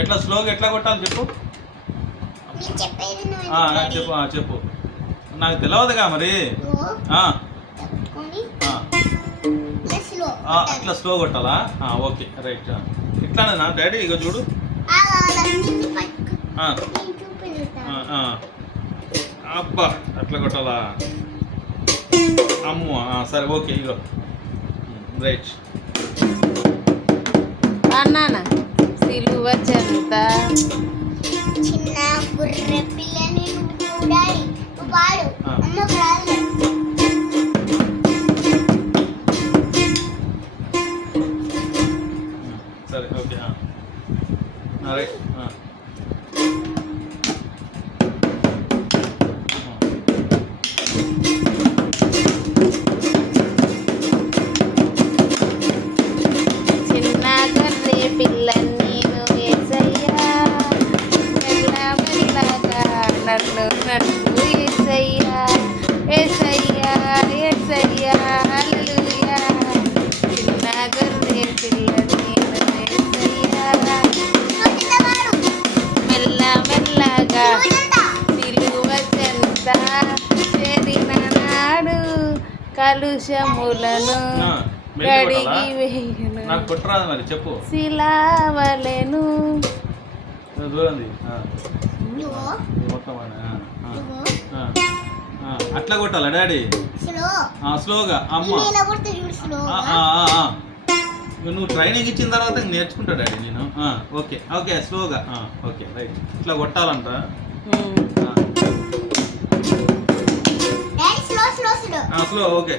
ఎట్లా స్లోగా ఎట్లా కొట్టాలి చెప్పు. చెప్పు చెప్పు, నాకు తెలియదుగా మరి. అట్లా స్లో కొట్టాలా? Okay right. ఇట్లానేనా డాడీ? ఇక చూడు. అబ్బా అట్లా కొట్టాలా? అమ్మో సరే ఓకే ఇగో రైట్. అన్నానా సిలువ చెంత చిన్న గుర్రె పిల్లని పాడు అమ్మకు రాదు. సరే ఓకే రైట్. చిన్న గొర్రె పిల్ల నేను ఏసయ్యా, మెల్ల మెల్లగా నన్ను నన్ను ఏసయ్యా, ఏసయ్యా ఏసయ్యా హల్లెలూయా. చిన్న గొర్రె పిల్ల నేను ఏసయ్యా, మెల్ల మెల్లగా సిలువ చెంత చేరిన నాడు కలుషములను కడిగి వేయను, నాకు కొట్టరాదు మరి చెప్పు. శిలావలెను దూరంది మొత్తం అట్లా కొట్టాలా డాడీ? స్లోగా. అమ్మ నువ్వు ట్రైనింగ్ ఇచ్చిన తర్వాత నేర్చుకుంటా డాడీ నేను. ఓకే ఓకే స్లోగా. Okay right. ఇట్లా కొట్టాలంట. Slow okay.